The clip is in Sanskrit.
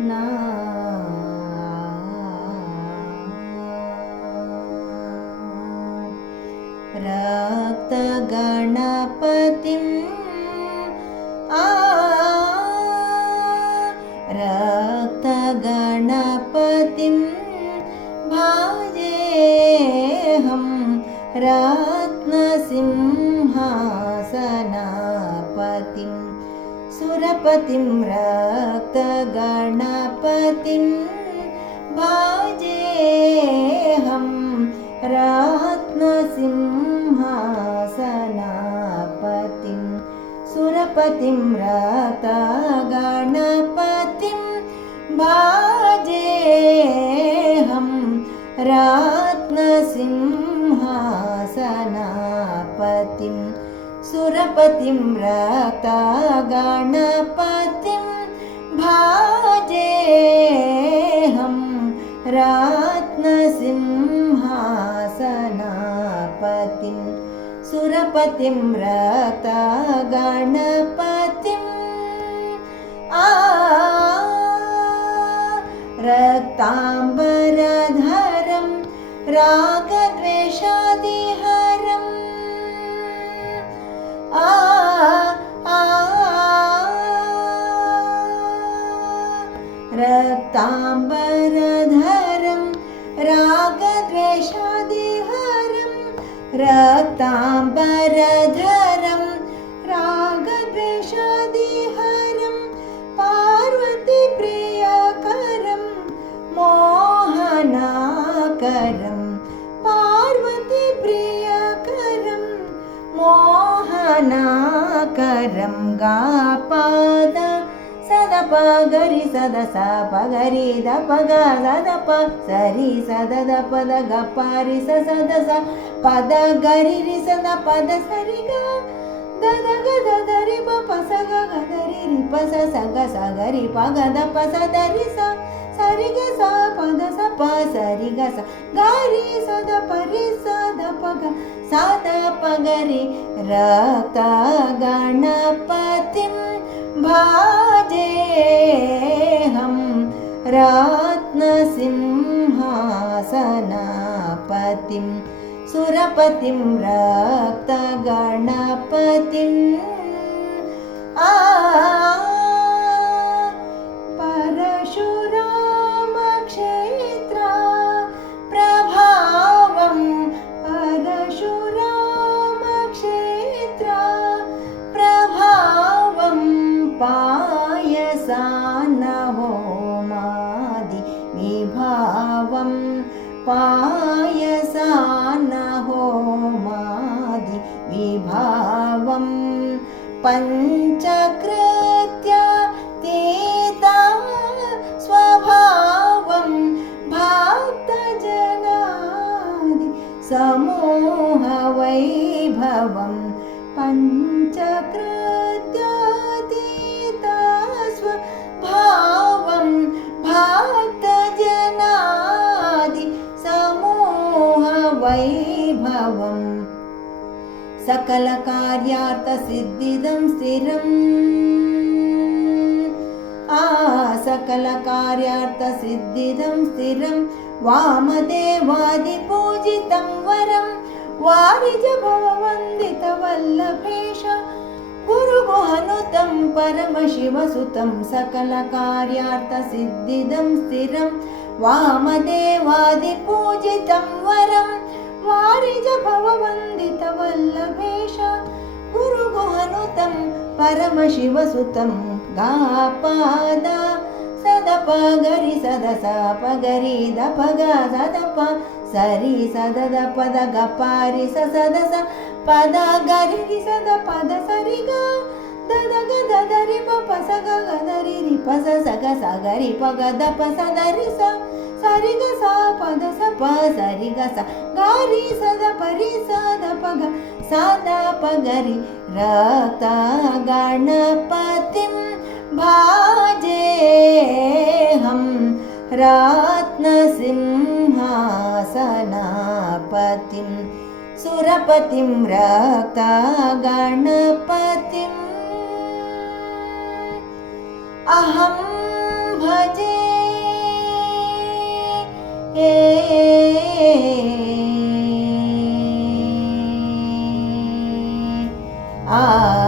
ना रक्तगणपतिं रक्तगणपतिं भाजेऽहं रत्नसिंहासनपतिं सुरपतिं रक्तगणपतिं भाजेऽहं रत्नसिंहासनपतिं सुरपतिं रक्तगणपतिं भाजेऽहं रत्नसिंहासनपतिं सुरपतिं रक्तगणपतिं भाजेऽहं रत्नसिंहासनपतिं सुरपतिं रक्तगणपतिं रक्ताम्बरधरं रागद्वेषादिहरं रक्ताम्बरधरं रागद्वेषादिहरं रक्ताम्बरधरं रागद्वेषादिहरं पार्वतीप्रियकरं मोहनाकरं पार्वतीप्रियकरं मोहनाकरं गापाद सदप गरि सदस पगरि दपग सदप सरि सदद पद गपारि सदस पद गरि रि सद पद सरि ग दद गद दरि प स ग गदरि रि प स ग गरि प ग द प स दरि स सरि ग स पद स प सरि ग स गरि स द प रि स द प ग स द प गरि रक्तगणपतिं भाजेऽहं रत्नसिंहासनपतिं सुरपतिं रक्तगणपतिं परशुरामक्षेत्र प्रभावं परशुरामक्षेत्र प्रभावं पायसान्नहोमादि विभावं पायसान्नहोमादि विभावं पञ्चकृत्यातीता स्वभावं भक्तजनादि समूहवैभवं पञ्चकृत्यातीता स्वभावं भक्तजनादि समूहवैभवं सकलकार्यार्थसिद्धिदं स्थिरम् सकलकार्यार्थसिद्धिदं स्थिरं वामदेवादिपूजितं वरं वारिजभववन्दितवल्लभेश गुरुगुहनुतं परमशिवसुतं सकलकार्यार्थसिद्धिदं स्थिरं वामदेवादिपूजितं वरं वारिजभववन्दितवल्लभेश गुरुगुहनुतं परमशिवसुतं गापाद सदप गरि सदस पगरि दपग सदप सरि सदद पद गपारि सदस पद गरि रि सद पद सरि ग दद ग दद रि प स ग गदरि रि प स ग स गरि प ग द प स द रि स सरि ग स पद स प सरि ग स गरि स द प रि स द प ग स द प गरि रक्तगणपतिं भाजेऽहं रत्नसिंहासनपतिं सुरपतिं रक्तगणपतिम् अहं भजे आ